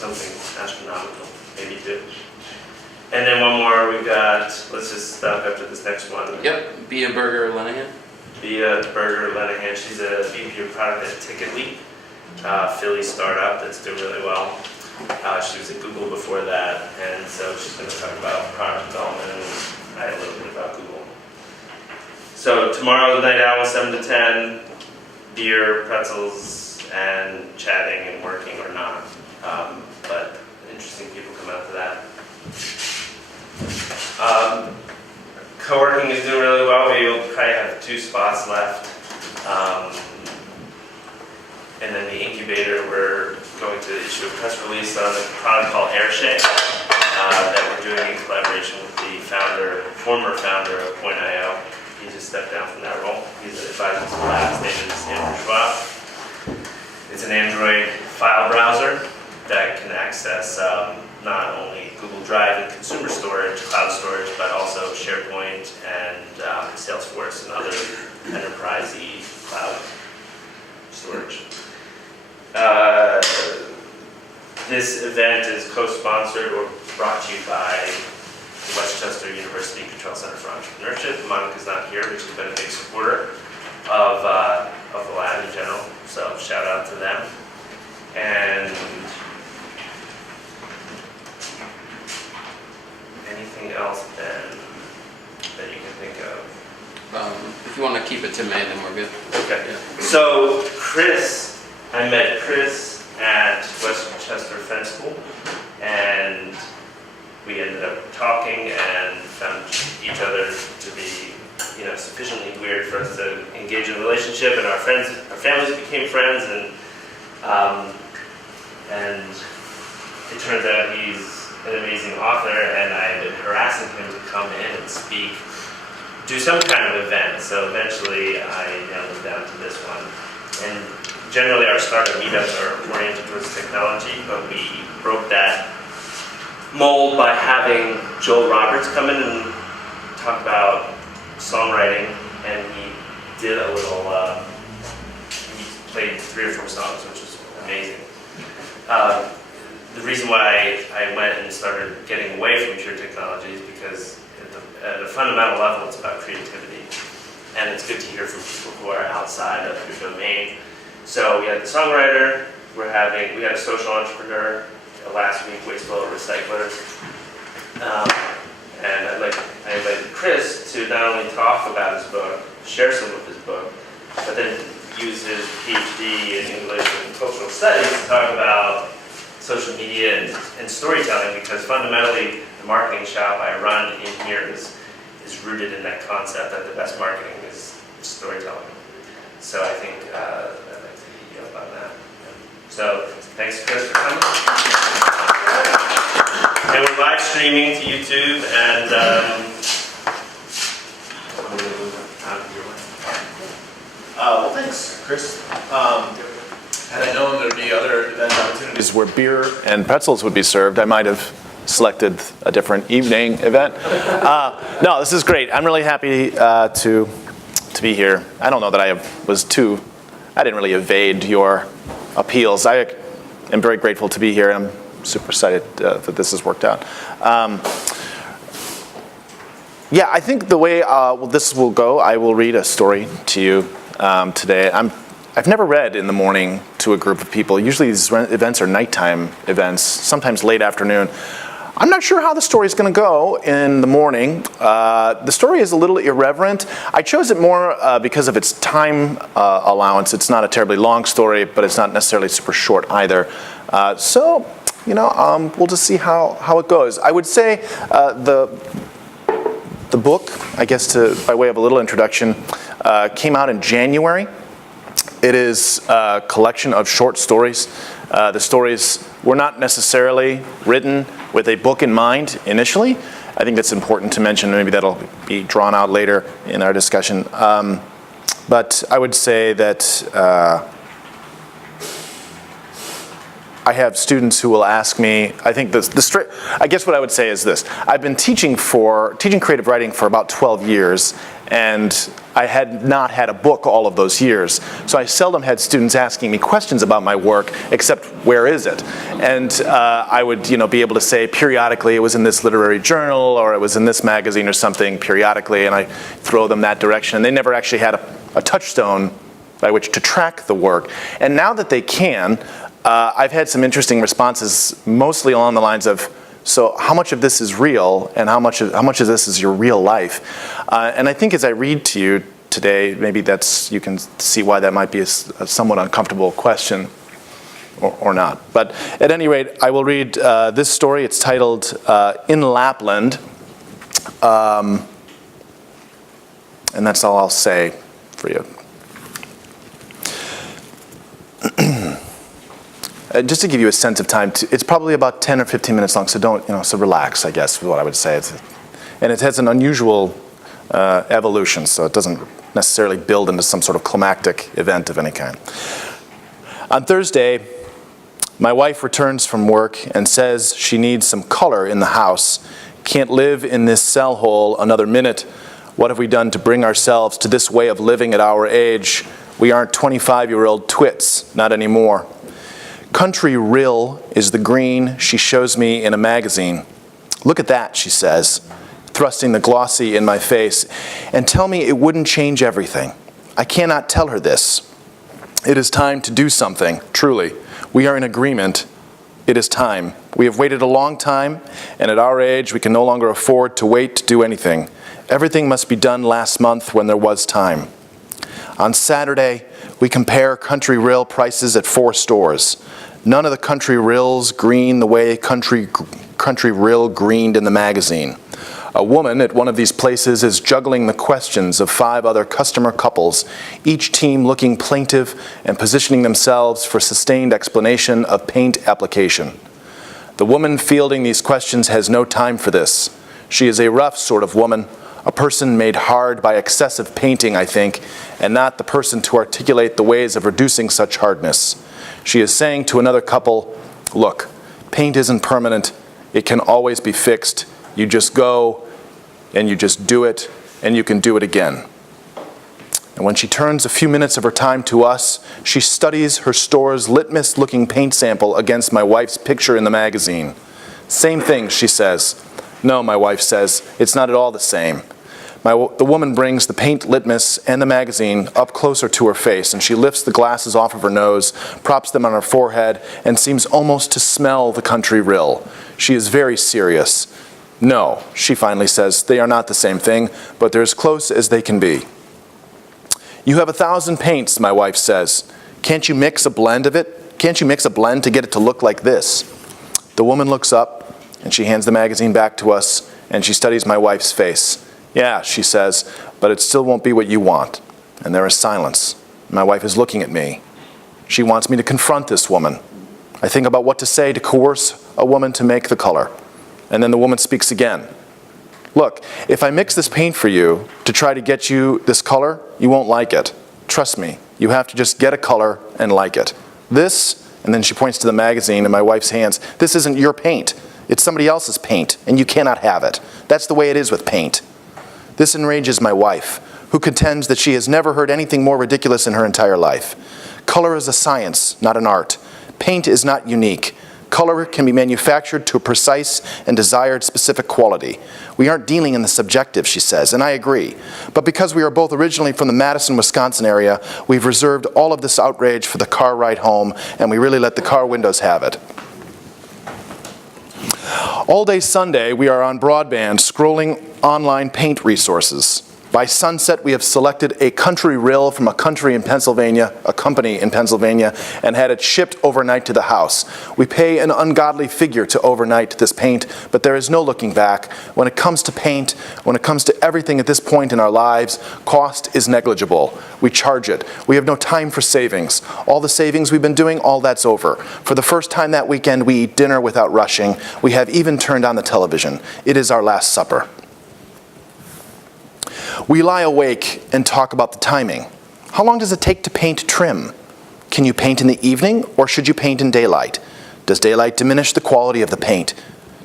something astronomical, maybe 2. And then one more, we've got, let's just stop after this next one. Yep, Bea Berger Lenahan. Bea Berger Lenahan, she's a VP of product at Ticketly, Philly startup that's doing really well. She was at Google before that, and so she's going to talk about product development and a little bit about Google. So tomorrow, the night out, 7 to 10, beer, pretzels, and chatting and working or not. But interesting people come out to that. Co-working is doing really well. We'll probably have 2 spots left. And then the incubator, we're going to issue a press release on a product called Airshake that we're doing in collaboration with the former founder of Point.io. He just stepped down from that role. He's an advisor to the lab. His name is Andrew Schwab. It's an Android file browser that can access not only Google Drive and consumer storage, cloud storage, but also SharePoint and Salesforce and other enterprise-y cloud storage. This event is co-sponsored or brought to you by the Westchester University Cottrell Center for Entrepreneurship. Monica's not here, but she's been a big supporter of the lab in general, so shout out to them. And anything else, Ben, that you can think of? If you want to keep it to May, then we're good. Okay. Yeah. So I met Chris at Westchester Fence School, and we ended up talking and found each other to be, sufficiently weird for us to engage in a relationship. And our families became friends, and it turns out he's an amazing author, and I had been harassing him to come in and speak, do some kind of event. So eventually I nailed him down to this one. And generally our startup meetups are oriented towards technology, but we broke that mold by having Joel Roberts come in and talk about songwriting, and he did a little, he played 3 or 4 songs, which was amazing. The reason why I went and started getting away from pure technology is because at a fundamental level it's about creativity, and it's good to hear from people who are outside of your domain. So we had the songwriter, we had a social entrepreneur last week, wasteful recycler, and I invited Chris to not only talk about his book, share some of his book, but then use his PhD in English and cultural studies to talk about social media and storytelling, because fundamentally the marketing shop I run in here is rooted in that concept that the best marketing is storytelling. So I think I'd like to hit you up on that. So thanks, Chris, for coming. And we're live streaming to YouTube, and I'm going to move out of your way. Well, thanks, Chris. Had I known there'd be other event opportunities where beer and pretzels would be served, I might have selected a different evening event. No, this is great. I'm really happy to be here. I don't know that I didn't really evade your appeals. I am very grateful to be here, and I'm super excited that this has worked out. Yeah, I think the way this will go, I will read a story to you today. I've never read in the morning to a group of people. Usually these events are nighttime events, sometimes late afternoon. I'm not sure how the story is going to go in the morning. The story is a little irreverent. I chose it more because of its time allowance. It's not a terribly long story, but it's not necessarily super short either. So, we'll just see how it goes. I would say the book, I guess by way of a little introduction, came out in January. It is a collection of short stories. The stories were not necessarily written with a book in mind initially. I think that's important to mention. Maybe that'll be drawn out later in our discussion. But I would say that I have students who will ask me, I think I guess what I would say is this. I've been teaching creative writing for about 12 years, and I had not had a book all of those years. So I seldom had students asking me questions about my work, except where is it? And I would be able to say periodically it was in this literary journal, or it was in this magazine or something periodically, and I throw them that direction. And they never actually had a touchstone by which to track the work. And now that they can, I've had some interesting responses, mostly along the lines of, so how much of this is real, and how much of this is your real life? And I think as I read to you today, maybe you can see why that might be a somewhat uncomfortable question, or not. But at any rate, I will read this story. It's titled In Lapland, and that's all I'll say for you. Just to give you a sense of time, it's probably about 10 or 15 minutes long, so so relax, I guess, is what I would say. And it has an unusual evolution, so it doesn't necessarily build into some sort of climactic event of any kind. On Thursday, my wife returns from work and says she needs some color in the house. Can't live in this cell hole another minute. What have we done to bring ourselves to this way of living at our age? We aren't 25-year-old twits, not anymore. Country Rill is the green she shows me in a magazine. Look at that, she says, thrusting the glossy in my face, and tell me it wouldn't change everything. I cannot tell her this. It is time to do something, truly. We are in agreement. It is time. We have waited a long time, and at our age, we can no longer afford to wait to do anything. Everything must be done last month when there was time. On Saturday, we compare Country Rill prices at 4 stores. None of the Country Rills green the way Country Rill greened in the magazine. A woman at one of these places is juggling the questions of 5 other customer couples, each team looking plaintive and positioning themselves for sustained explanation of paint application. The woman fielding these questions has no time for this. She is a rough sort of woman, a person made hard by excessive painting, I think, and not the person to articulate the ways of reducing such hardness. She is saying to another couple, look, paint isn't permanent. It can always be fixed. You just go and you just do it, and you can do it again. And when she turns a few minutes of her time to us, she studies her store's litmus-looking paint sample against my wife's picture in the magazine. Same thing, she says. No, my wife says, it's not at all the same. The woman brings the paint litmus and the magazine up closer to her face, and she lifts the glasses off of her nose, props them on her forehead, and seems almost to smell the Country Rill. She is very serious. No, she finally says, they are not the same thing, but they're as close as they can be. You have 1,000 paints, my wife says. Can't you mix a blend of it? Can't you mix a blend to get it to look like this? The woman looks up, and she hands the magazine back to us, and she studies my wife's face. Yeah, she says, but it still won't be what you want. And there is silence. My wife is looking at me. She wants me to confront this woman. I think about what to say to coerce a woman to make the color. And then the woman speaks again. Look, if I mix this paint for you to try to get you this color, you won't like it. Trust me, you have to just get a color and like it. This, and then she points to the magazine in my wife's hands, this isn't your paint. It's somebody else's paint, and you cannot have it. That's the way it is with paint. This enrages my wife, who contends that she has never heard anything more ridiculous in her entire life. Color is a science, not an art. Paint is not unique. Color can be manufactured to a precise and desired specific quality. We aren't dealing in the subjective, she says, and I agree. But because we are both originally from the Madison, Wisconsin area, we've reserved all of this outrage for the car ride home, and we really let the car windows have it. All day Sunday, we are on broadband scrolling online paint resources. By sunset, we have selected a Country Rill from a company in Pennsylvania, and had it shipped overnight to the house. We pay an ungodly figure to overnight this paint, but there is no looking back. When it comes to paint, when it comes to everything at this point in our lives, cost is negligible. We charge it. We have no time for savings. All the savings we've been doing, all that's over. For the first time that weekend, we eat dinner without rushing. We have even turned on the television. It is our last supper. We lie awake and talk about the timing. How long does it take to paint trim? Can you paint in the evening, or should you paint in daylight? Does daylight diminish the quality of the paint?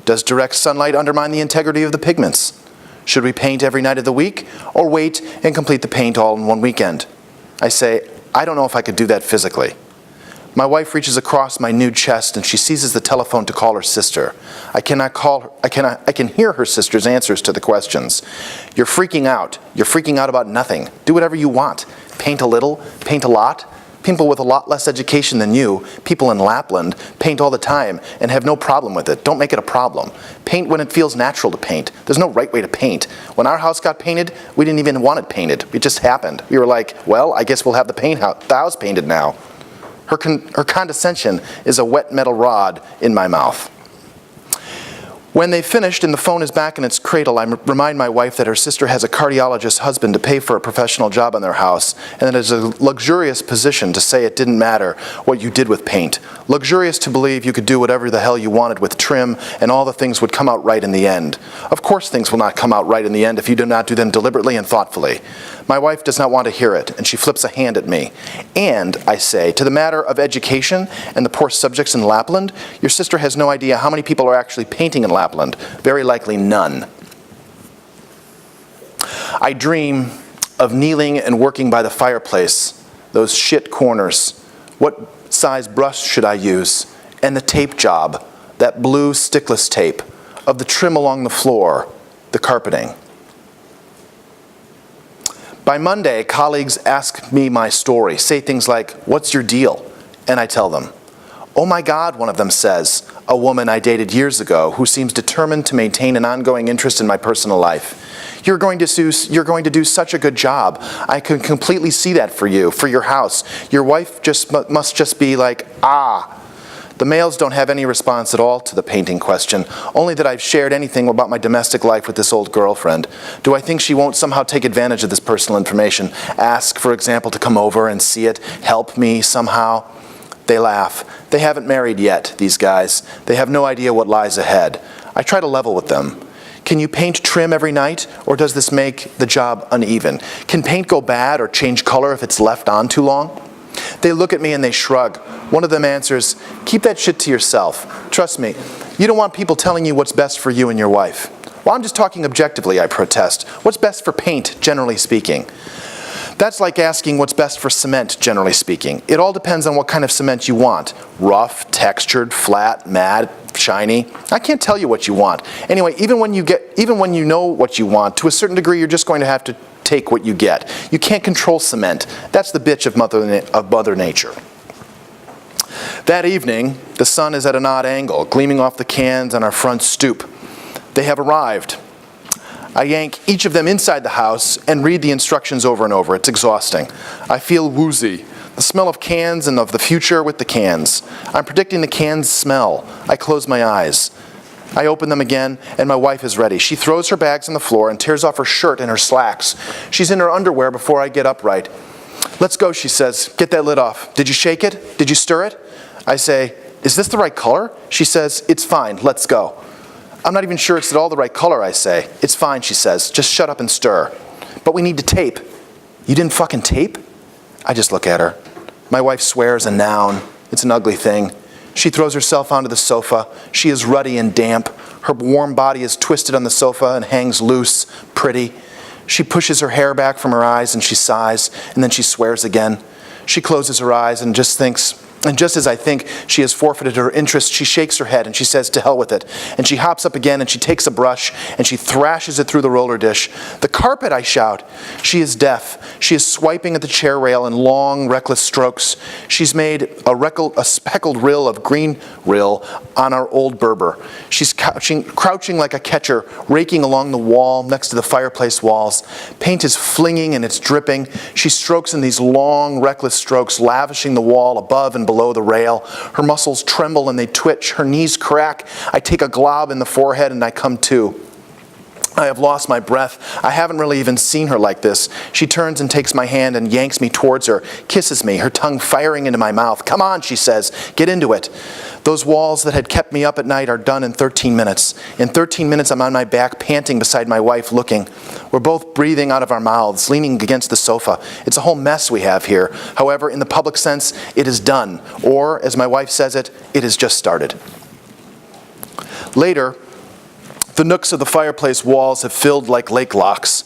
Does direct sunlight undermine the integrity of the pigments? Should we paint every night of the week, or wait and complete the paint all in one weekend? I say, I don't know if I could do that physically. My wife reaches across my nude chest and she seizes the telephone to call her sister. I can hear her sister's answers to the questions. You're freaking out. You're freaking out about nothing. Do whatever you want. Paint a little, paint a lot. People with a lot less education than you, people in Lapland, paint all the time and have no problem with it. Don't make it a problem. Paint when it feels natural to paint. There's no right way to paint. When our house got painted, we didn't even want it painted. It just happened. We were like, well, I guess we'll have the house painted now. Her condescension is a wet metal rod in my mouth. When they finished and the phone is back in its cradle, I remind my wife that her sister has a cardiologist husband to pay for a professional job on their house, and that it is a luxurious position to say it didn't matter what you did with paint. Luxurious to believe you could do whatever the hell you wanted with trim, and all the things would come out right in the end. Of course things will not come out right in the end if you do not do them deliberately and thoughtfully. My wife does not want to hear it, and she flips a hand at me. And, I say, to the matter of education and the poor subjects in Lapland, your sister has no idea how many people are actually painting in Lapland. Very likely none. I dream of kneeling and working by the fireplace, those shit corners. What size brush should I use? And the tape job, that blue stickless tape, of the trim along the floor, the carpeting. By Monday, colleagues ask me my story, say things like, "What's your deal?" And I tell them. "Oh my God," one of them says, a woman I dated years ago who seems determined to maintain an ongoing interest in my personal life. You're going to do such a good job. I can completely see that for you, for your house. Your wife must just be like, ah." The males don't have any response at all to the painting question, only that I've shared anything about my domestic life with this old girlfriend. Do I think she won't somehow take advantage of this personal information? Ask, for example, to come over and see it, help me somehow? They laugh. They haven't married yet, these guys. They have no idea what lies ahead. I try to level with them. Can you paint trim every night, or does this make the job uneven? Can paint go bad or change color if it's left on too long? They look at me and they shrug. One of them answers, "Keep that shit to yourself. Trust me, you don't want people telling you what's best for you and your wife." "Well, I'm just talking objectively," I protest. "What's best for paint, generally speaking?" That's like asking what's best for cement, generally speaking. It all depends on what kind of cement you want. Rough, textured, flat, matte, shiny. I can't tell you what you want. Anyway, even when you know what you want, to a certain degree, you're just going to have to take what you get. You can't control cement. That's the bitch of Mother Nature. That evening, the sun is at an odd angle, gleaming off the cans on our front stoop. They have arrived. I yank each of them inside the house and read the instructions over and over. It's exhausting. I feel woozy. The smell of cans and of the future with the cans. I'm predicting the cans smell. I close my eyes. I open them again, and my wife is ready. She throws her bags on the floor and tears off her shirt and her slacks. She's in her underwear before I get upright. "Let's go," she says. "Get that lid off. Did you shake it? Did you stir it?" I say, "Is this the right color?" She says, "It's fine. Let's go." "I'm not even sure it's at all the right color," I say. "It's fine," she says. "Just shut up and stir." "But we need to tape." "You didn't fucking tape?" I just look at her. My wife swears a noun. It's an ugly thing. She throws herself onto the sofa. She is ruddy and damp. Her warm body is twisted on the sofa and hangs loose, pretty. She pushes her hair back from her eyes and she sighs, and then she swears again. She closes her eyes and just as I think she has forfeited her interest, she shakes her head and she says, "To hell with it." And she hops up again and she takes a brush and she thrashes it through the roller dish. "The carpet," I shout. She is deaf. She is swiping at the chair rail in long, reckless strokes. She's made a speckled rill of green rill on our old Berber. She's crouching like a catcher, raking along the wall next to the fireplace walls. Paint is flinging and it's dripping. She strokes in these long, reckless strokes, lavishing the wall above and below the rail. Her muscles tremble and they twitch. Her knees crack. I take a glob in the forehead and I come to. I have lost my breath. I haven't really even seen her like this. She turns and takes my hand and yanks me towards her, kisses me, her tongue firing into my mouth. "Come on," she says. "Get into it." Those walls that had kept me up at night are done in 13 minutes. In 13 minutes, I'm on my back, panting beside my wife, looking. We're both breathing out of our mouths, leaning against the sofa. It's a whole mess we have here. However, in the public sense, it is done. Or, as my wife says it has just started. Later, the nooks of the fireplace walls have filled like lake locks.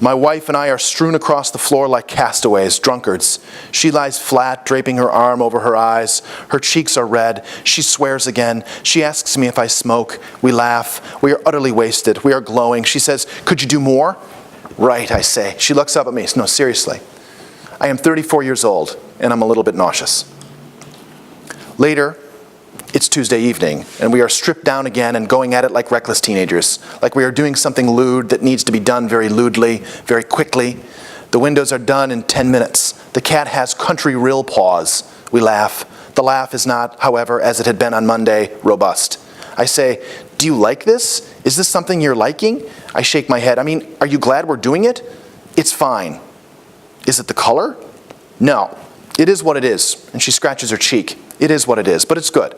My wife and I are strewn across the floor like castaways, drunkards. She lies flat, draping her arm over her eyes. Her cheeks are red. She swears again. She asks me if I smoke. We laugh. We are utterly wasted. We are glowing. She says, "Could you do more?" "Right," I say. She looks up at me. "No, seriously. I am 34 years old, and I'm a little bit nauseous." Later, it's Tuesday evening, and we are stripped down again and going at it like reckless teenagers, like we are doing something lewd that needs to be done very lewdly, very quickly. The windows are done in 10 minutes. The cat has country real paws. We laugh. The laugh is not, however, as it had been on Monday, robust. I say, "Do you like this? Is this something you're liking?" I shake my head. "I mean, are you glad we're doing it?" "It's fine." "Is it the color?" "No. It is what it is." And she scratches her cheek. "It is what it is, but it's good."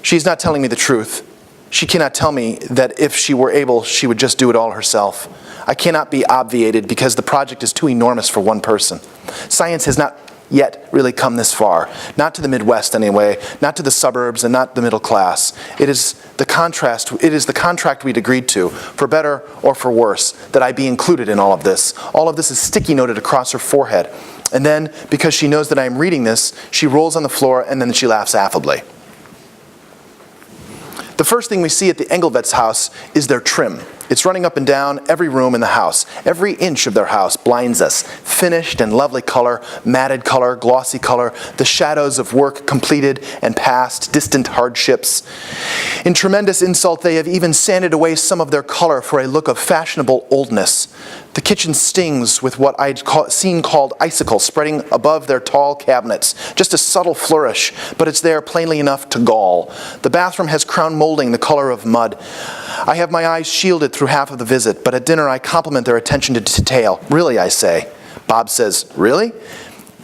She's not telling me the truth. She cannot tell me that if she were able, she would just do it all herself. I cannot be obviated because the project is too enormous for one person. Science has not yet really come this far. Not to the Midwest anyway, not to the suburbs, and not the middle class. It is the contract we'd agreed to, for better or for worse, that I be included in all of this. All of this is sticky noted across her forehead. And then, because she knows that I am reading this, she rolls on the floor and then she laughs affably. The first thing we see at the Engelvet's house is their trim. It's running up and down every room in the house. Every inch of their house blinds us. Finished and lovely color, matted color, glossy color, the shadows of work completed and past, distant hardships. In tremendous insult, they have even sanded away some of their color for a look of fashionable oldness. The kitchen stings with what I'd seen called icicles spreading above their tall cabinets. Just a subtle flourish, but it's there plainly enough to gall. The bathroom has crown molding the color of mud. I have my eyes shielded through half of the visit, but at dinner I compliment their attention to detail. "Really," I say. Bob says, "Really?"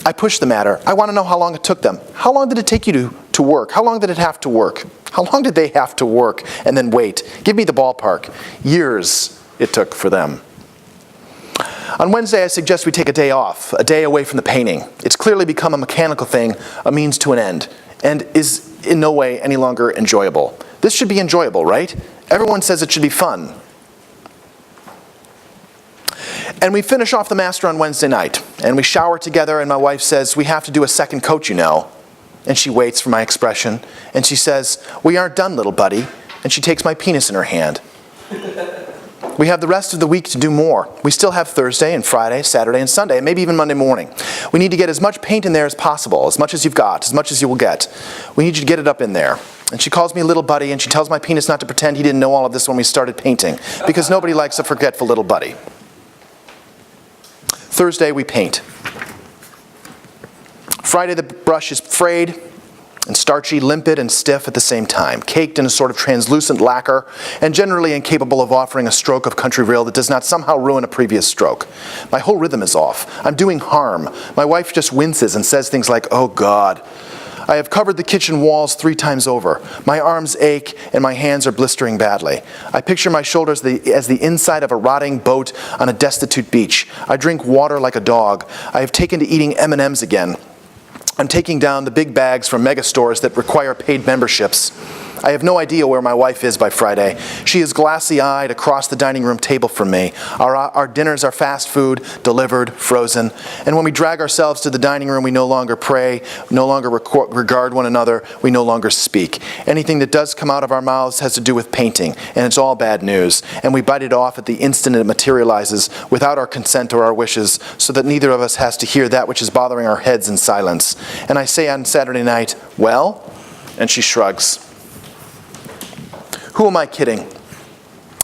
I push the matter. I want to know how long it took them. How long did it take you to work? How long did it have to work? How long did they have to work and then wait? Give me the ballpark. Years it took for them. On Wednesday, I suggest we take a day off, a day away from the painting. It's clearly become a mechanical thing, a means to an end, and is in no way any longer enjoyable. This should be enjoyable, right? Everyone says it should be fun. And we finish off the master on Wednesday night, and we shower together, and my wife says, "We have to do a second coat, you know." And she waits for my expression, and she says, "We aren't done, little buddy." And she takes my penis in her hand. We have the rest of the week to do more. We still have Thursday and Friday, Saturday and Sunday, and maybe even Monday morning. We need to get as much paint in there as possible, as much as you've got, as much as you will get. We need you to get it up in there. And she calls me a little buddy, and she tells my penis not to pretend he didn't know all of this when we started painting, because nobody likes a forgetful little buddy. Thursday, we paint. Friday, the brush is frayed and starchy, limpid, and stiff at the same time, caked in a sort of translucent lacquer, and generally incapable of offering a stroke of country real that does not somehow ruin a previous stroke. My whole rhythm is off. I'm doing harm. My wife just winces and says things like, "Oh, God." I have covered the kitchen walls 3 times over. My arms ache and my hands are blistering badly. I picture my shoulders as the inside of a rotting boat on a destitute beach. I drink water like a dog. I have taken to eating M&Ms again. I'm taking down the big bags from mega stores that require paid memberships. I have no idea where my wife is by Friday. She is glassy-eyed across the dining room table from me. Our dinners are fast food, delivered, frozen. And when we drag ourselves to the dining room, we no longer pray, no longer regard one another, we no longer speak. Anything that does come out of our mouths has to do with painting, and it's all bad news. And we bite it off at the instant it materializes, without our consent or our wishes, so that neither of us has to hear that which is bothering our heads in silence. And I say on Saturday night, "Well?" And she shrugs. Who am I kidding?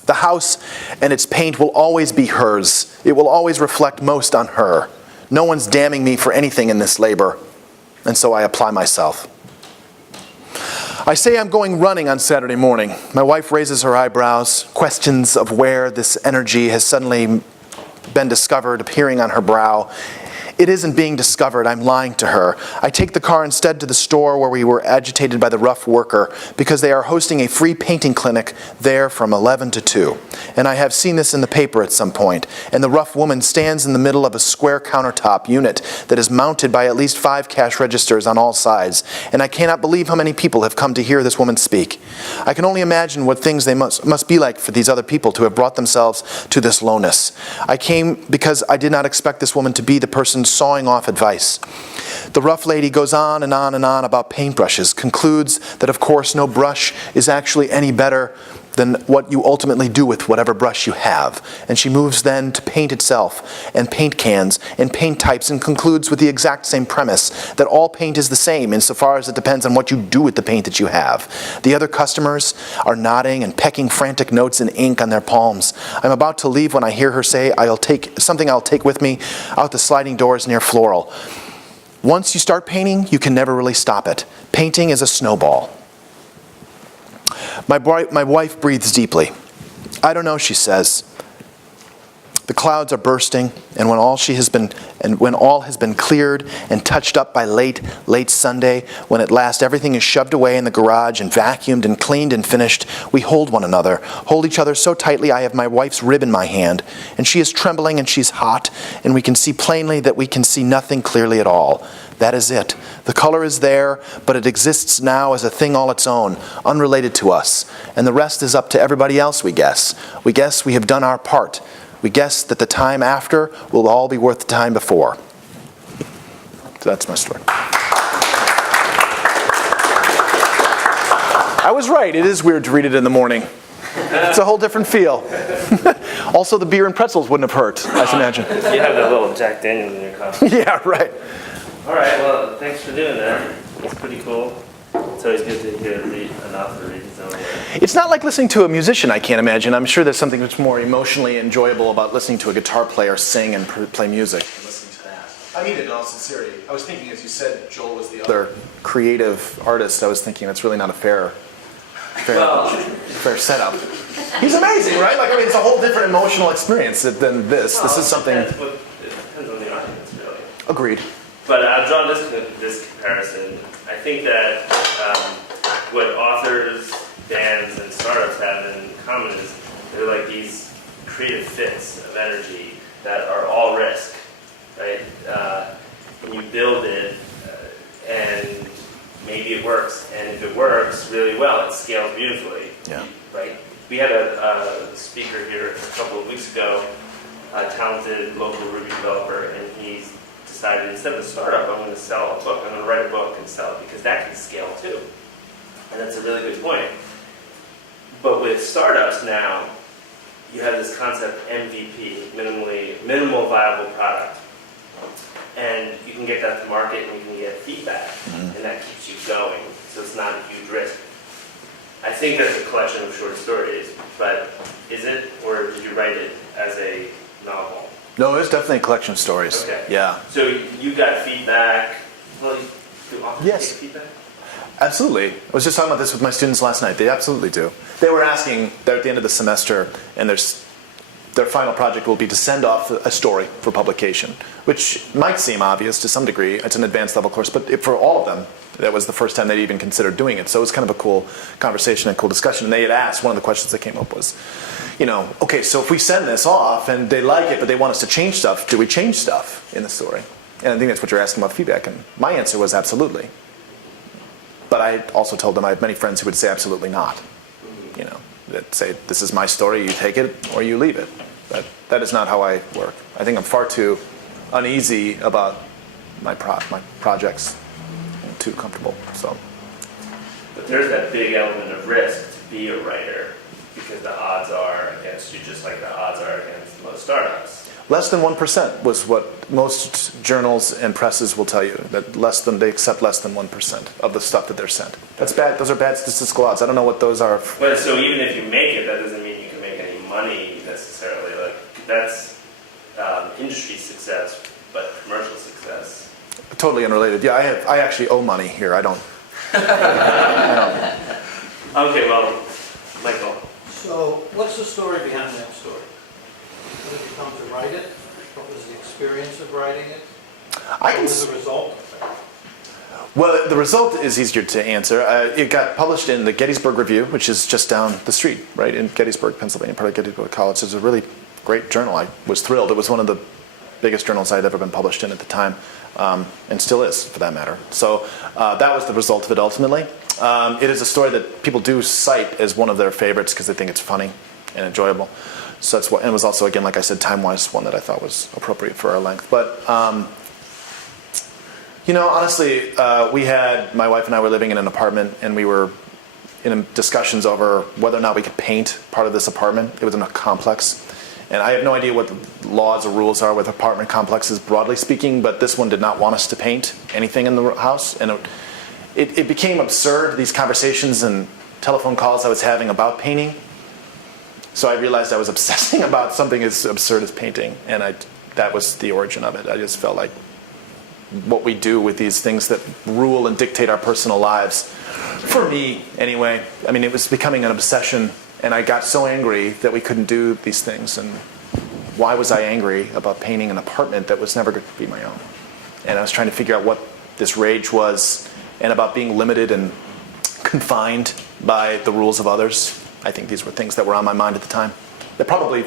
The house and its paint will always be hers. It will always reflect most on her. No one's damning me for anything in this labor. And so I apply myself. I say I'm going running on Saturday morning. My wife raises her eyebrows, questions of where this energy has suddenly been discovered appearing on her brow. it isn't being discovered, I'm lying to her. I take the car instead to the store where we were agitated by the rough worker because they are hosting a free painting clinic there from 11 to 2. And I have seen this in the paper at some point. And the rough woman stands in the middle of a square countertop unit that is mounted by at least 5 cash registers on all sides. And I cannot believe how many people have come to hear this woman speak. I can only imagine what things they must be like for these other people to have brought themselves to this lowness. I came because I did not expect this woman to be the person sawing off advice. The rough lady goes on and on and on about paintbrushes, concludes that of course no brush is actually any better than what you ultimately do with whatever brush you have. And she moves then to paint itself, and paint cans, and paint types, and concludes with the exact same premise, that all paint is the same insofar as it depends on what you do with the paint that you have. The other customers are nodding and pecking frantic notes in ink on their palms. I'm about to leave when I hear her say, I'll take with me out the sliding doors near Floral. Once you start painting, you can never really stop it. Painting is a snowball. My wife breathes deeply. I don't know, she says. The clouds are bursting, and when all has been cleared and touched up by late Sunday, when at last everything is shoved away in the garage and vacuumed and cleaned and finished, we hold one another, hold each other so tightly I have my wife's rib in my hand, and she is trembling and she's hot, and we can see plainly that we can see nothing clearly at all. That is it. The color is there, but it exists now as a thing all its own, unrelated to us, and the rest is up to everybody else, we guess. We guess we have done our part. We guess that the time after will all be worth the time before. So that's my story. I was right. It is weird to read it in the morning. It's a whole different feel. Also, the beer and pretzels wouldn't have hurt, I imagine. You have that little Jack Daniels in your coffee. Yeah, right. All right, well, thanks for doing that. It's pretty cool. It's always good to hear an author read his own work. It's not like listening to a musician, I can't imagine. I'm sure there's something that's more emotionally enjoyable about listening to a guitar player sing and play music. Listening to that. I mean it in all sincerity. I was thinking, as you said, Joel was the other creative artist. I was thinking that's really not a fair setup. He's amazing, right? Like, I mean, it's a whole different emotional experience than this. Well, this is something. It depends on the audience, really. Agreed. But I'll draw this comparison. I think that what authors, bands, and startups have in common is they're like these creative fits of energy that are all risk, right? When you build it, and maybe it works, and if it works really well, it scales beautifully, Yeah. right? We had a speaker here a couple of weeks ago, a talented local Ruby developer, and he's decided instead of a startup, I'm going to sell a book. I'm going to write a book and sell it because that can scale too. And that's a really good point. But with startups now, you have this concept MVP, minimal viable product. And you can get that to market and you can get feedback, and that keeps you going. So it's not a huge risk. I think that's a collection of short stories, but is it, or did you write it as a novel? No, it's definitely a collection of stories. Okay. Yeah. So you got feedback. Well, do authors Yes. get feedback? Absolutely. I was just talking about this with my students last night. They absolutely do. They were asking, they're at the end of the semester, and their final project will be to send off a story for publication, which might seem obvious to some degree. It's an advanced level course, but for all of them, that was the first time they'd even considered doing it. So it was kind of a cool conversation and cool discussion. And they had asked, one of the questions that came up was, okay, so if we send this off and they like it, but they want us to change stuff, do we change stuff in the story? And I think that's what you're asking about feedback. And my answer was absolutely. But I also told them I have many friends who would say absolutely not. That say, this is my story, you take it or you leave it. That is not how I work. I think I'm far too uneasy about my projects, too comfortable. So. But there's that big element of risk to be a writer because the odds are against you just like the odds are against most startups. Less than 1% was what most journals and presses will tell you, that they accept less than 1% of the stuff that they're sent. That's bad. Those are bad statistical odds. I don't know what those are. But so even if you make it, that doesn't mean you can make any money necessarily. Like that's industry success, but commercial success. Totally unrelated. Yeah, I actually owe money here. I don't. Okay, well, Michael. So, what's the story behind that story? What did you come to write it? What was the experience of writing it? I What can. was the result? Well, the result is easier to answer. It got published in the Gettysburg Review, which is just down the street, right in Gettysburg, Pennsylvania, part of Gettysburg College. It's a really great journal. I was thrilled. It was one of the biggest journals I'd ever been published in at the time, and still is, for that matter. So that was the result of it ultimately. It is a story that people do cite as one of their favorites because they think it's funny and enjoyable. So that's what, and it was also, again, like I said, time-wise, one that I thought was appropriate for our length. But you know, honestly, my wife and I were living in an apartment, and we were in discussions over whether or not we could paint part of this apartment. It was in a complex. And I have no idea what the laws or rules are with apartment complexes, broadly speaking, but this one did not want us to paint anything in the house. And it became absurd, these conversations and telephone calls I was having about painting. So I realized I was obsessing about something as absurd as painting, and that was the origin of it. I just felt like what we do with these things that rule and dictate our personal lives, for me anyway, I mean, it was becoming an obsession, and I got so angry that we couldn't do these things. And why was I angry about painting an apartment that was never going to be my own? And I was trying to figure out what this rage was, and about being limited and confined by the rules of others. I think these were things that were on my mind at the time. That probably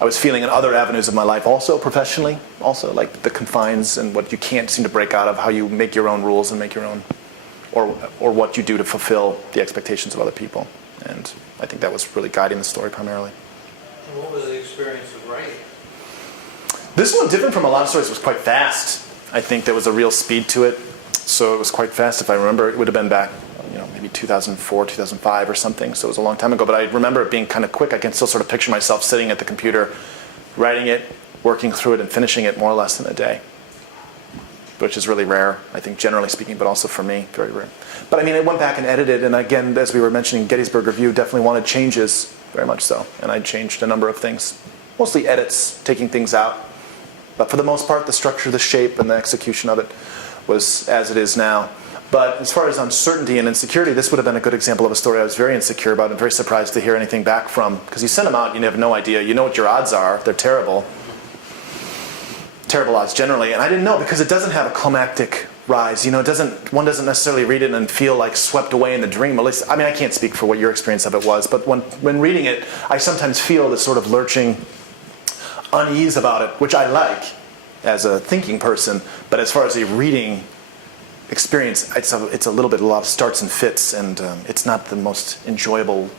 I was feeling in other avenues of my life also, professionally, also, like the confines and what you can't seem to break out of, how you make your own rules and make your own, or what you do to fulfill the expectations of other people. And I think that was really guiding the story primarily. And what was the experience of writing? This one, different from a lot of stories, was quite fast. I think there was a real speed to it. So it was quite fast. If I remember, it would have been back, maybe 2004, 2005 or something. So it was a long time ago. But I remember it being kind of quick. I can still sort of picture myself sitting at the computer, writing it, working through it, and finishing it more or less in a day, which is really rare, I think, generally speaking, but also for me, very rare. But I mean, I went back and edited, and again, as we were mentioning, Gettysburg Review definitely wanted changes, very much so. And I changed a number of things, mostly edits, taking things out. But for the most part, the structure, the shape, and the execution of it was as it is now. But as far as uncertainty and insecurity, this would have been a good example of a story I was very insecure about and very surprised to hear anything back from. Because you send them out, you have no idea. You know what your odds are. They're terrible. Terrible odds generally. And I didn't know because it doesn't have a climactic rise. One doesn't necessarily read it and feel like swept away in the dream. At least, I mean, I can't speak for what your experience of it was. But when reading it, I sometimes feel this sort of lurching unease about it, which I like as a thinking person. But as far as a reading experience, it's a lot of starts and fits, and it's not the most enjoyable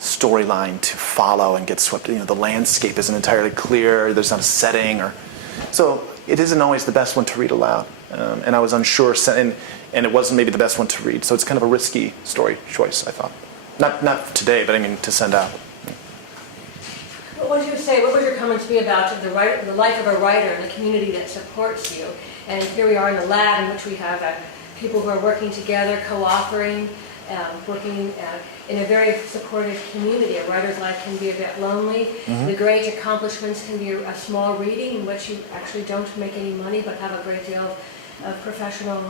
storyline to follow and get swept. The landscape isn't entirely clear. There's not a setting, so it isn't always the best one to read aloud. And I was unsure, and it wasn't maybe the best one to read. So it's kind of a risky story choice, I thought. Not today, but I mean to send out. What would you say? What would your comments be about the life of a writer and the community that supports you? And here we are in the lab in which we have people who are working together, co-authoring, working in a very supportive community. A writer's life can be a bit lonely. Mm-hmm. The great accomplishments can be a small reading in which you actually don't make any money but have a great deal of professional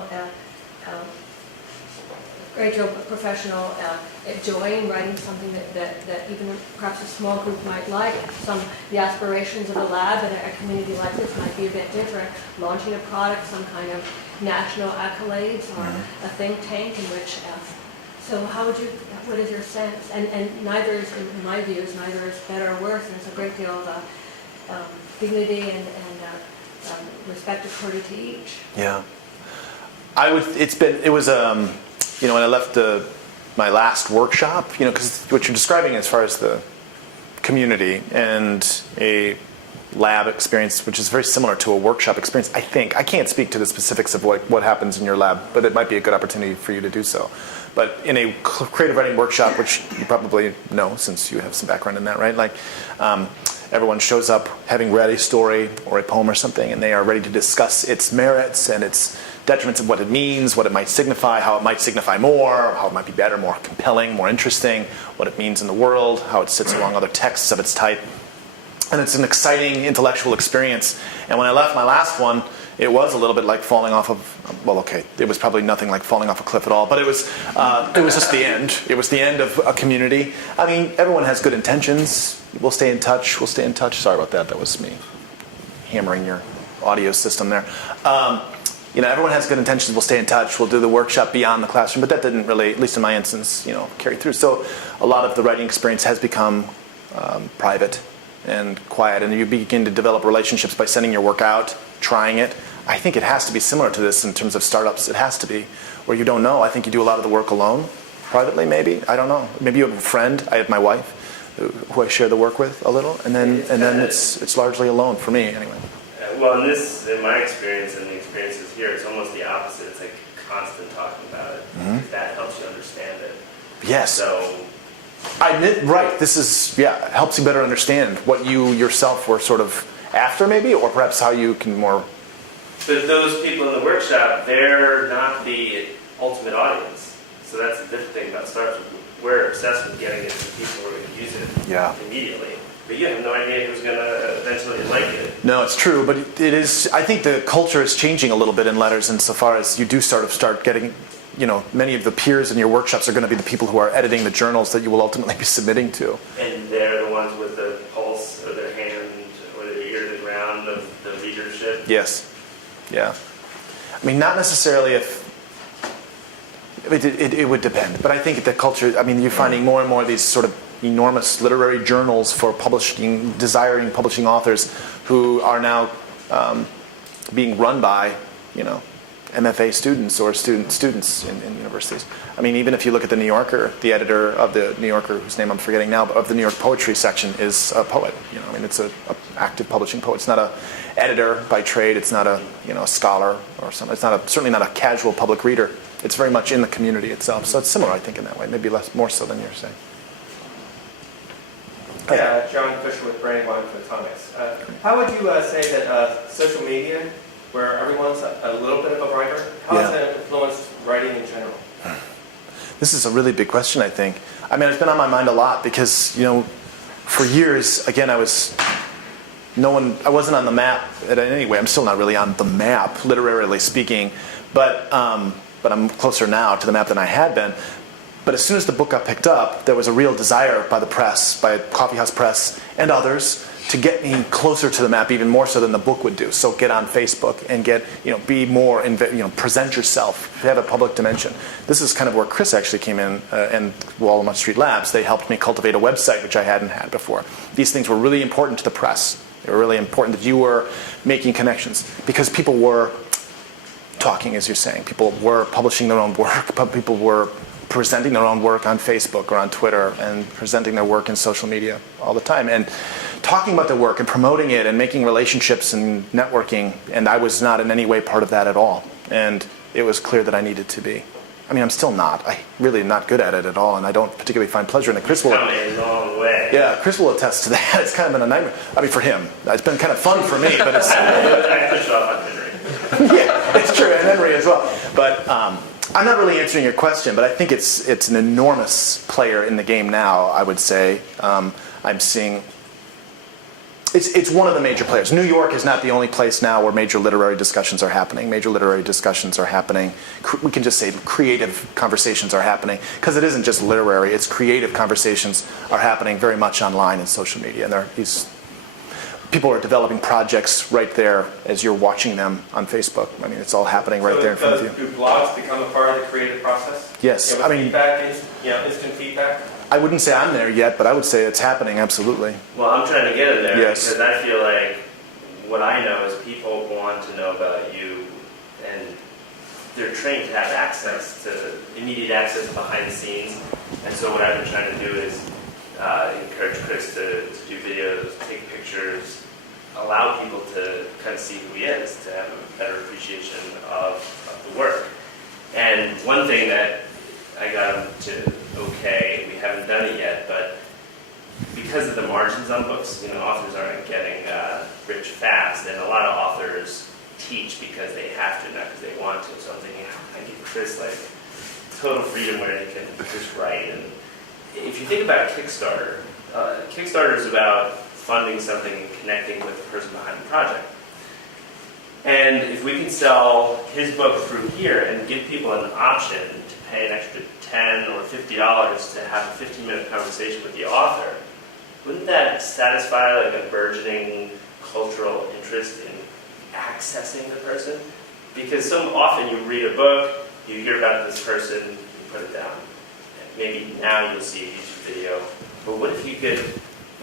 joy in writing something that even perhaps a small group might like. The aspirations of a lab in a community like this might be a bit different. Launching a product, some kind of national accolades, or a think tank in which. So what is your sense? And neither is, in my views, neither is better or worse. There's a great deal of dignity and respect accorded to each. Yeah. When I left my last workshop, because what you're describing as far as the community and a lab experience, which is very similar to a workshop experience, I think. I can't speak to the specifics of what happens in your lab, but it might be a good opportunity for you to do so. But in a creative writing workshop, which you probably know since you have some background in that, right? Like, everyone shows up having read a story or a poem or something, and they are ready to discuss its merits and its detriments of what it means, what it might signify, how it might signify more, how it might be better, more compelling, more interesting, what it means in the world, how it sits along other texts of its type. And it's an exciting intellectual experience. And when I left my last one, it was a little bit like falling off of, it was probably nothing like falling off a cliff at all, but it was just the end. It was the end of a community. I mean, everyone has good intentions. We'll stay in touch. Sorry about that. That was me hammering your audio system there. Everyone has good intentions. We'll stay in touch. We'll do the workshop beyond the classroom, but that didn't really, at least in my instance, carry through. So a lot of the writing experience has become private and quiet, and you begin to develop relationships by sending your work out, trying it. I think it has to be similar to this in terms of startups. It has to be, where you don't know. I think you do a lot of the work alone, privately maybe. I don't know. Maybe you have a friend. I have my wife, who I share the work with a little, and then it's largely alone for me anyway. Well, in my experience and the experiences here, it's almost the opposite. It's like constant talking about it. Mm-hmm. That helps you understand it. Yes. So, right. This is, helps you better understand what you yourself were sort of after maybe, or perhaps how you can more... But those people in the workshop, they're not the ultimate audience. So that's the different thing about startups. We're obsessed with getting it to people who are going to use it immediately. But you have no idea who's going to eventually like it. No, it's true, but it is. I think the culture is changing a little bit in letters insofar as you do start getting, many of the peers in your workshops are going to be the people who are editing the journals that you will ultimately be submitting to. And they're the ones with the pulse of their hand or their ear to the ground of the readership. Yes. Yeah. I mean, not necessarily if... It would depend, but I think the culture, you're finding more and more of these sort of enormous literary journals for desiring publishing authors who are now being run by, MFA students or students in universities. Even if you look at the New Yorker, the editor of the New Yorker, whose name I'm forgetting now, but of the New York poetry section is a poet. It's an active publishing poet. It's not a editor by trade. It's not a a scholar or something. It's certainly not a casual public reader. It's very much in the community itself. So it's similar, I think, in that way. Maybe more so than you're saying. Yeah, John Fisher with Brandywine Photonics. How would you say that social media, where everyone's a little bit of a writer, how has that influenced writing in general? This is a really big question, I think. It's been on my mind a lot because, for years, again, I wasn't on the map in any way. I'm still not really on the map, literarily speaking, but I'm closer now to the map than I had been. But as soon as the book got picked up, there was a real desire by the press, by Coffeehouse Press and others, to get me closer to the map even more so than the book would do. So get on Facebook and be more, present yourself, have a public dimension. This is kind of where Chris actually came in and Walnut Street Labs. They helped me cultivate a website, which I hadn't had before. These things were really important to the press. They were really important that you were making connections because people were talking, as you're saying. People were publishing their own work, but people were presenting their own work on Facebook or on Twitter and presenting their work in social media all the time and talking about their work and promoting it and making relationships and networking, and I was not in any way part of that at all. And it was clear that I needed to be. I'm still not. I'm really not good at it at all, and I don't particularly find pleasure in it. Chris will... Come a long way. Yeah, Chris will attest to that. It's kind of been a nightmare. For him. It's been kind of fun for me, but it's... I push off on Henry. Yeah, it's true, and Henry as well. But I'm not really answering your question, but I think it's an enormous player in the game now, I would say. I'm seeing... It's one of the major players. New York is not the only place now where major literary discussions are happening. Major literary discussions are happening. We can just say creative conversations are happening, because it isn't just literary, it's creative conversations are happening very much online and social media. And people are developing projects right there as you're watching them on Facebook. It's all happening right there in front of you. Do blogs become a part of the creative process? Yes. Feedback, instant feedback? I wouldn't say I'm there yet, but I would say it's happening, absolutely. Well, I'm trying to get in there Yes. because I feel like what I know is people want to know about you, and they're trained to have immediate access to behind the scenes. And so what I've been trying to do is encourage Chris to do videos, take pictures, allow people to kind of see who he is, to have a better appreciation of the work. And one thing that I got him to we haven't done it yet, but because of the margins on books, authors aren't getting rich fast, and a lot of authors teach because they have to, not because they want to. So I'm thinking, I give Chris total freedom where he can just write. And if you think about Kickstarter, Kickstarter is about funding something and connecting with the person behind the project. And if we can sell his book through here and give people an option to pay an extra $10 or $50 to have a 15-minute conversation with the author, wouldn't that satisfy a burgeoning cultural interest in accessing the person. Because so often you read a book, you hear about this person, you put it down. And maybe now you'll see a YouTube video, but what if you could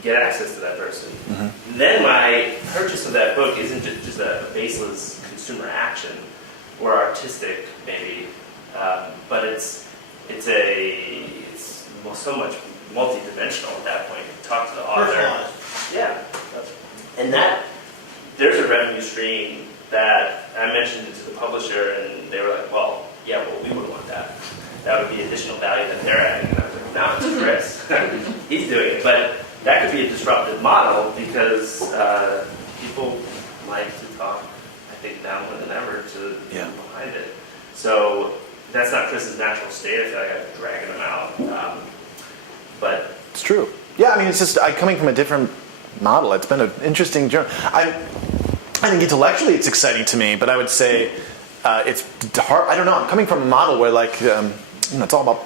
get access to that person? Mm-hmm. Then my purchase of that book isn't just a baseless consumer action or artistic maybe, but it's so much multi-dimensional at that point. You talk to the author. Personalized. Yeah. And there's a revenue stream that I mentioned it to the publisher, and they were like, well, we would want that. That would be additional value that they're adding. And I was like, no, it's Chris. He's doing it. But that could be a disruptive model because people like to talk, I think, now more than ever to the people behind it. So that's not Chris's natural state. I feel like I'm dragging him out. But It's true. Yeah, I mean, it's just coming from a different model. It's been an interesting journey. I think intellectually it's exciting to me, but I would say it's hard. I don't know. I'm coming from a model where it's all about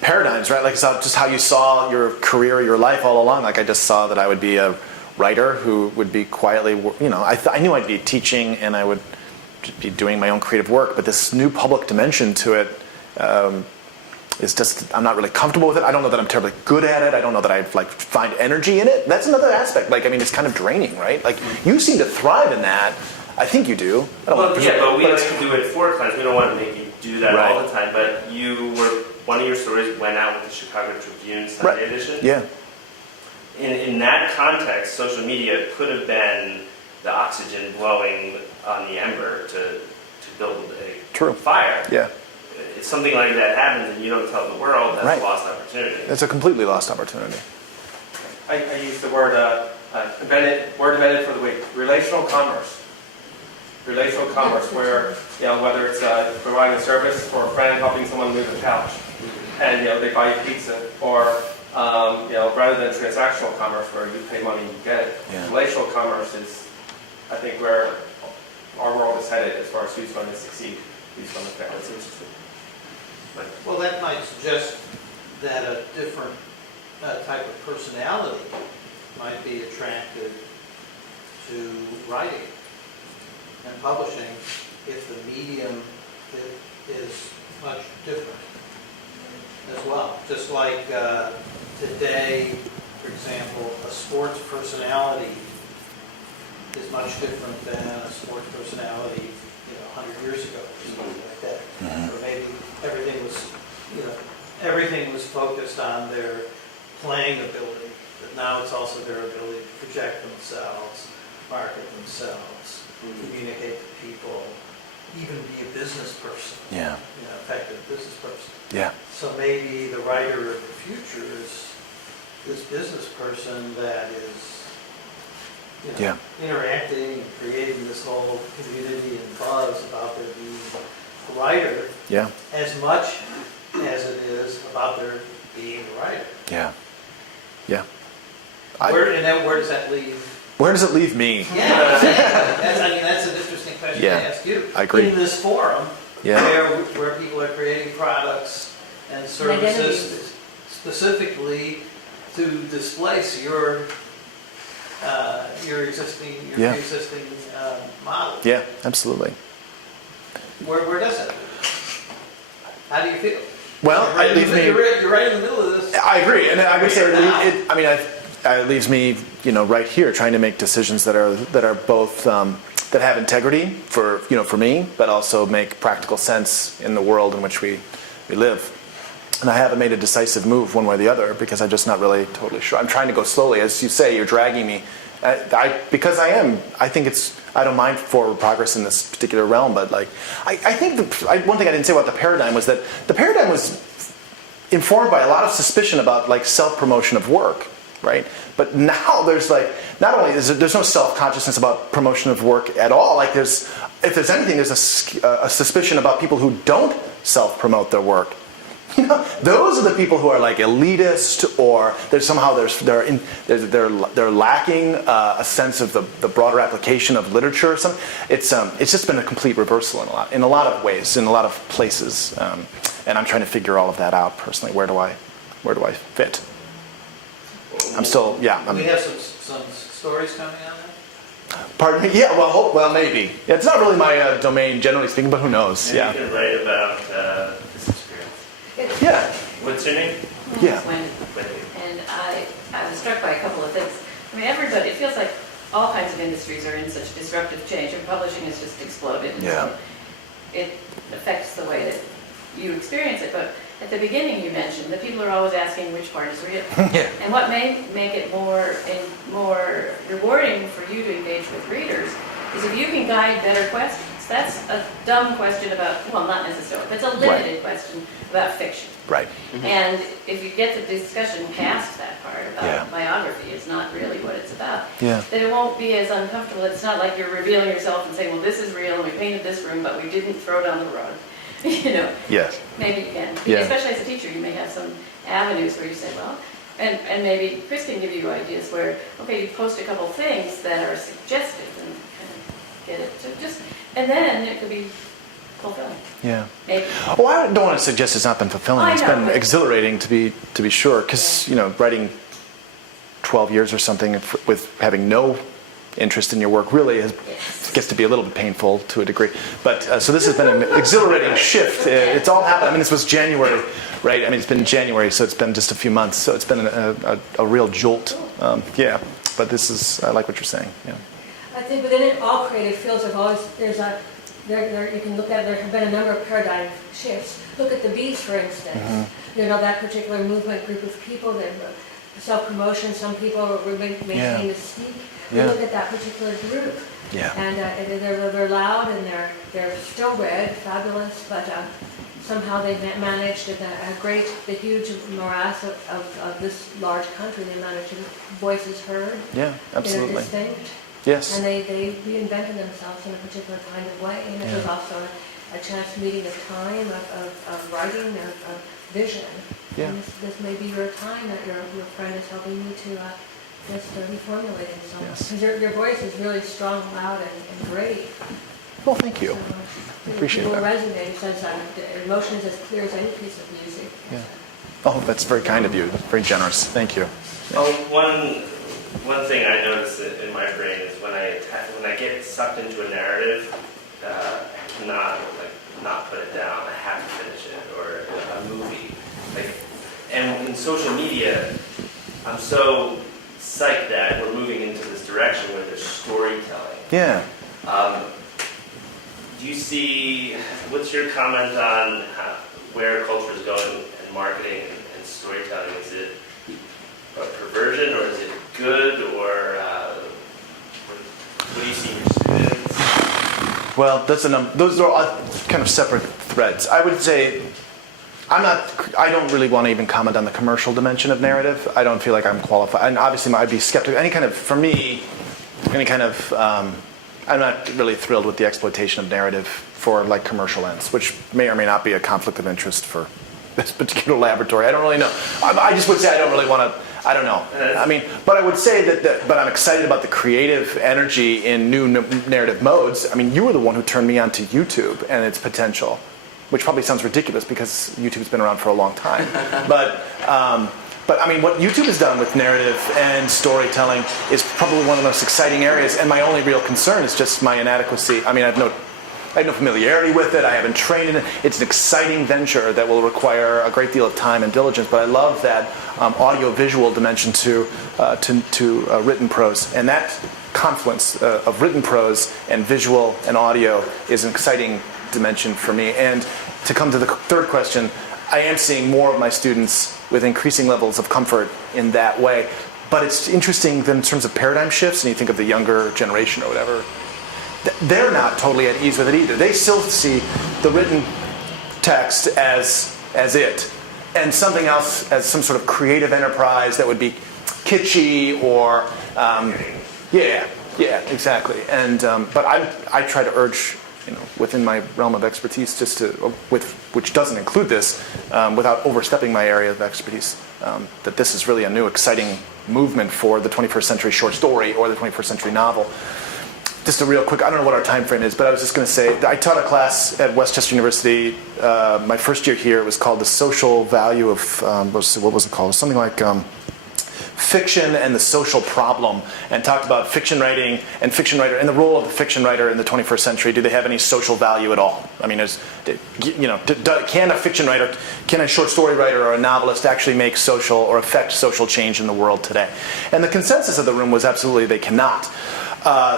paradigms, right? Like it's just how you saw your career, your life all along. Like I just saw that I would be a writer who would be quietly, I knew I'd be teaching and I would be doing my own creative work, but this new public dimension to it is just, I'm not really comfortable with it. I don't know that I'm terribly good at it. I don't know that I find energy in it. That's another aspect. It's kind of draining, right? Like you seem to thrive in that. I think you do. But we like to do it for clients. We don't want to make you do that all the time. But one of your stories went out with the Chicago Tribune Sunday edition. Yeah. In that context, social media could have been the oxygen blowing on the ember to build a fire. Yeah. If something like that happens and you don't tell the world, that's a lost opportunity. It's a completely lost opportunity. I use the word invented for the week. Relational commerce. Relational commerce, where whether it's providing a service for a friend, helping someone move a couch, and they buy you pizza, or rather than transactional commerce where you pay money and you get it. Yeah. Relational commerce is, I think, where our world is headed as far as who's going to succeed, who's going to fail. It's interesting. Well, that might suggest that a different type of personality might be attracted to writing and publishing if the medium is much different as well. Just like today, for example, a sports personality is much different than a sports personality 100 years ago or something like that. Or maybe everything was focused on their playing ability, but now it's also their ability to project themselves, market themselves, communicate to people, even be a business person. Yeah. Effective business person. Yeah. So maybe the writer of the future is this business person that is interacting and creating this whole community and buzz about their being a writer as much as it is about their being a writer. Yeah. Yeah. Where does that leave? Where does it leave me? Yeah, that's an interesting question to ask you. I agree. In this forum, where people are creating products and services specifically to displace your existing model. Yeah, absolutely. Where does that leave? How do you feel? Well, you're right in the middle of this. I agree, and I would say it leaves me, right here, trying to make decisions that are both that have integrity for me, but also make practical sense in the world in which we live. And I haven't made a decisive move one way or the other because I'm just not really totally sure. I'm trying to go slowly, as you say. You're dragging me, because I think I don't mind forward progress in this particular realm, but I think one thing I didn't say about the paradigm was that the paradigm was informed by a lot of suspicion about self-promotion of work, right? But now there's not only there's no self-consciousness about promotion of work at all. If there's anything, there's a suspicion about people who don't self-promote their work. Those are the people who are elitist, or they're lacking a sense of the broader application of literature or something. It's just been a complete reversal in a lot of ways, in a lot of places, and I'm trying to figure all of that out personally. Where do I fit? I'm still we have some stories coming on that. Pardon me? Yeah, well, maybe. Yeah, it's not really my domain, generally speaking, but who knows? Maybe Yeah. you can write about this experience. Yeah. What's your name? Yeah. Wendy. Wendy. And I was struck by a couple of things. I mean, everybody, it feels like all kinds of industries are in such disruptive change, and publishing has just exploded. And Yeah. so it affects the way that you experience it. But at the beginning, you mentioned that people are always asking which part is real. Yeah. And what may make it more rewarding for you to engage with readers is if you can guide better questions. That's a dumb question about, well, not necessarily, but it's a limited question about fiction. Right. And if you get the discussion past that part about Yeah. biography, it's not really what it's about, Yeah. then it won't be as uncomfortable. It's not like you're revealing yourself and saying, well, this is real, and we painted this room, but we didn't throw it on the rug. You know, Yes. maybe you can. Yeah. Especially as a teacher, you may have some avenues where you say, well, and maybe Chris can give you ideas where, okay, you post a couple things that are suggestive and kind of get it to just, and then it could be fulfilling. Yeah. Maybe. Oh, I don't want to suggest it's not been fulfilling. I It's know, been but- exhilarating to be sure, because writing 12 years or something with having no interest in your work really gets to be a little bit painful to a degree. But so this has been an exhilarating shift. It's all happened. I mean, this was January, right? I mean, it's been January, so it's been just a few months. So it's been a real jolt. Yeah. But this is, I like what you're saying. Yeah. I think within all creative fields, you can look at, there have been a number of paradigm shifts. Look at the bees, for instance. That particular movement group of people, that self-promotion, some people maintain mystique. Yeah. Look at that particular group. Yeah. And they're loud and they're still read, fabulous, but somehow they managed the huge morass of this large country. They managed to voices heard. Yeah, absolutely. Distinct. Yes. And they reinvented themselves in a particular kind of way. And it was also a chance meeting of time, of writing, of vision. Yeah. And this may be your time that your friend is helping you to just reformulate in some. Yes. Because your voice is really strong, loud, and great. Well, thank you. So, Appreciate people that. resonate. It says the emotion is as clear as any piece of music. Yeah. Oh, that's very kind of you. Very generous. Thank you. Oh, one thing I notice in my brain is when I get sucked into a narrative, I cannot not put it down. I have to finish it, or a movie. And in social media, I'm so psyched that we're moving into this direction where there's storytelling. Yeah. Do you see? What's your comment on where culture is going in marketing and storytelling? Is it a perversion, or is it good, or what do you see in your students? Well, those are all kind of separate threads. I would say I don't really want to even comment on the commercial dimension of narrative. I don't feel like I'm qualified. And obviously I'd be skeptical. I'm not really thrilled with the exploitation of narrative for commercial ends, which may or may not be a conflict of interest for this particular laboratory. I don't really know. I just would say I don't really want to. I don't know. I mean, but I would say but I'm excited about the creative energy in new narrative modes. I mean, you were the one who turned me on to YouTube and its potential, which probably sounds ridiculous because YouTube's been around for a long time. But I mean, what YouTube has done with narrative and storytelling is probably one of the most exciting areas. And my only real concern is just my inadequacy. I mean, I have no familiarity with it. I haven't trained in it. It's an exciting venture that will require a great deal of time and diligence. But I love that audio-visual dimension to written prose. And that confluence of written prose and visual and audio is an exciting dimension for me. And to come to the third question, I am seeing more of my students with increasing levels of comfort in that way. But it's interesting that in terms of paradigm shifts, and you think of the younger generation or whatever, they're not totally at ease with it either. They still see the written text as it, and something else as some sort of creative enterprise that would be kitschy or, yeah, exactly. And but I try to urge, within my realm of expertise, which doesn't include this, without overstepping my area of expertise, that this is really a new, exciting movement for the 21st century short story or the 21st century novel. Just a real quick, I don't know what our time frame is, but I was just going to say, I taught a class at Westchester University, my first year here. It was called The Social Value of, what was it called? Something like fiction and the social problem, and talked about fiction writing and fiction writer and the role of the fiction writer in the 21st century. Do they have any social value at all? I mean, can a fiction writer, can a short story writer or a novelist actually make social or affect social change in the world today? And the consensus of the room was absolutely they cannot.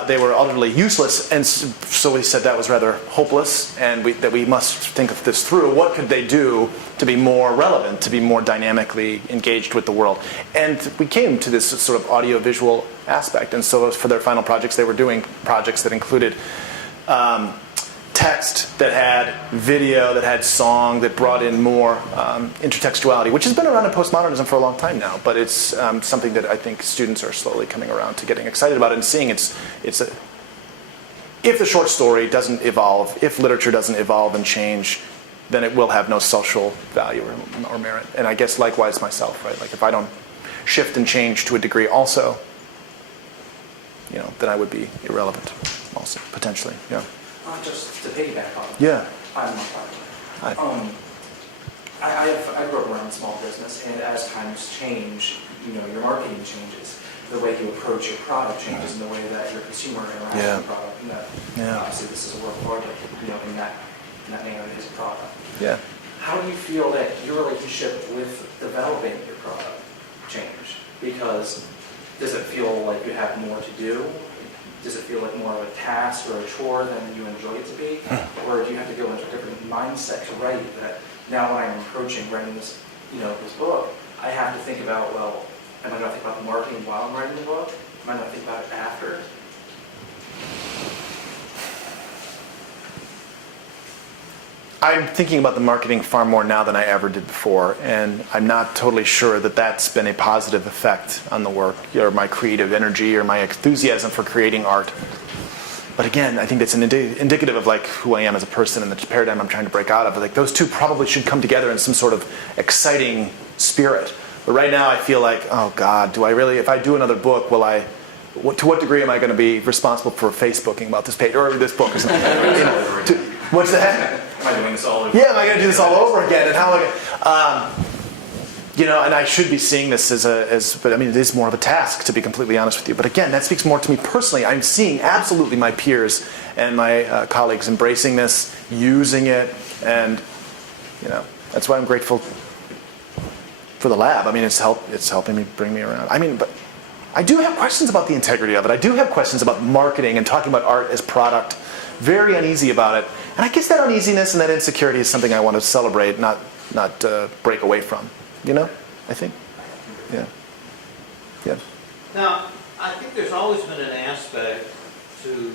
They were utterly useless, and so we said that was rather hopeless, and that we must think of this through. What could they do to be more relevant, to be more dynamically engaged with the world? And we came to this sort of audio-visual aspect, and so for their final projects, they were doing projects that included text, that had video, that had song, that brought in more intertextuality, which has been around in postmodernism for a long time now, but it's something that I think students are slowly coming around to getting excited about and seeing if the short story doesn't evolve, if literature doesn't evolve and change, then it will have no social value or merit. And I guess likewise myself, right? Like if I don't shift and change to a degree also, then I would be irrelevant also, potentially, yeah. Just to piggyback on it. Yeah. I'm not Hi. I grew up around small business, and as times change, your marketing changes, the way you approach your product changes, and the way that your consumer interacts with the product. And that, obviously, this is a work of art, in that manner, it is a product. Yeah. How do you feel that your relationship with developing your product changed? Because does it feel like you have more to do? Does it feel like more of a task or a chore than you enjoy it to be? Or do you have to go into a different mindset to write that now when I'm approaching writing this, this book, I have to think about, well, am I going to think about the marketing while I'm writing the book? Am I going to think about it after? I'm thinking about the marketing far more now than I ever did before, and I'm not totally sure that that's been a positive effect on the work, or my creative energy, or my enthusiasm for creating art. But again, I think that's indicative of like who I am as a person and the paradigm I'm trying to break out of. Like those two probably should come together in some sort of exciting spirit. But right now I feel like, oh God, do I really, if I do another book, to what degree am I going to be responsible for Facebooking about this page, or this book or something? What's that? Am I doing this all over? Yeah, am I going to do this all over again? And how am I going to, and I should be seeing this but I mean, it is more of a task, to be completely honest with you. But again, that speaks more to me personally. I'm seeing absolutely my peers and my colleagues embracing this, using it, and, that's why I'm grateful for the lab. I mean, it's helping me bring me around. I mean, but I do have questions about the integrity of it. I do have questions about marketing and talking about art as product. Very uneasy about it. And I guess that uneasiness and that insecurity is something I want to celebrate, not break away from. I think. Yeah. Yeah. Now, I think there's always been an aspect to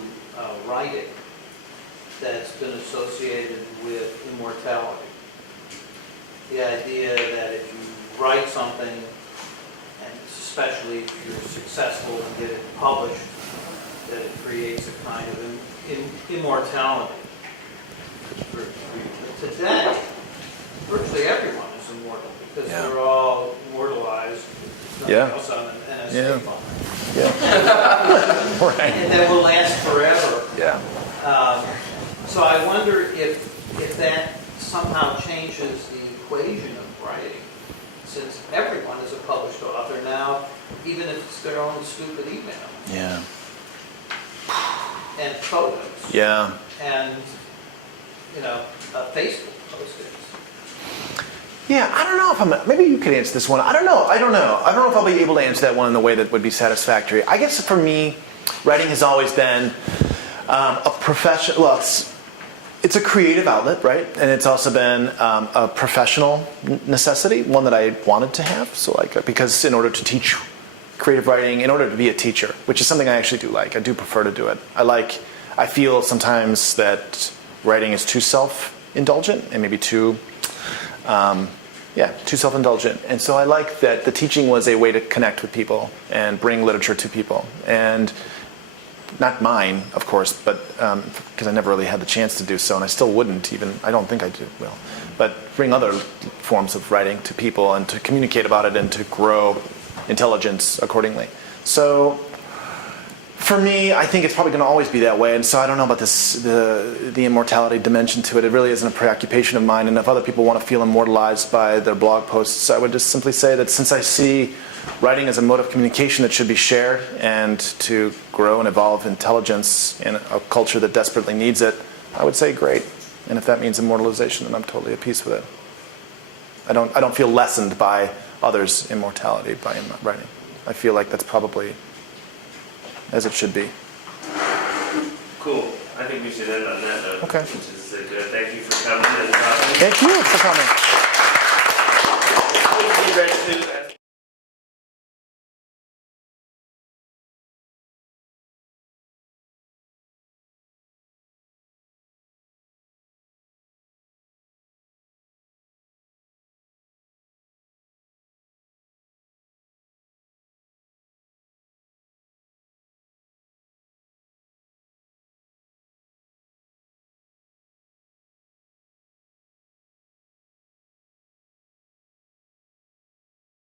writing that's been associated with immortality. The idea that if you write something, and especially if you're successful and get it published, that it creates a kind of immortality. Today, virtually everyone is immortal because they're all immortalized. Nothing else on an NSA phone. Yeah. Right. And that will last forever. Yeah. So I wonder if that somehow changes the equation of writing, since everyone is a published author now, even if it's their own stupid email. Yeah. And photos. Yeah. And, Facebook postings. Yeah, I don't know if maybe you could answer this one. I don't know if I'll be able to answer that one in the way that would be satisfactory. I guess for me, writing has always been a profession. Well, it's a creative outlet, right? And it's also been a professional necessity, one that I wanted to have. So because in order to teach creative writing, in order to be a teacher, which is something I actually do like. I do prefer to do it. I feel sometimes that writing is too self-indulgent and maybe too self-indulgent. And so I like that the teaching was a way to connect with people and bring literature to people. And not mine, of course, but because I never really had the chance to do so, and I still wouldn't even, I don't think I will. But bring other forms of writing to people and to communicate about it and to grow intelligence accordingly. So for me, I think it's probably going to always be that way, and so I don't know about the immortality dimension to it. It really isn't a preoccupation of mine, and if other people want to feel immortalized by their blog posts, I would just simply say that since I see writing is a mode of communication that should be shared, and to grow and evolve intelligence in a culture that desperately needs it, I would say great. And if that means immortalization, then I'm totally at peace with it. I don't feel lessened by others' immortality by writing. I feel like that's probably as it should be. Cool. I think we should end on that note. Okay. Which is good. Thank you for coming and talking. Thank you for coming.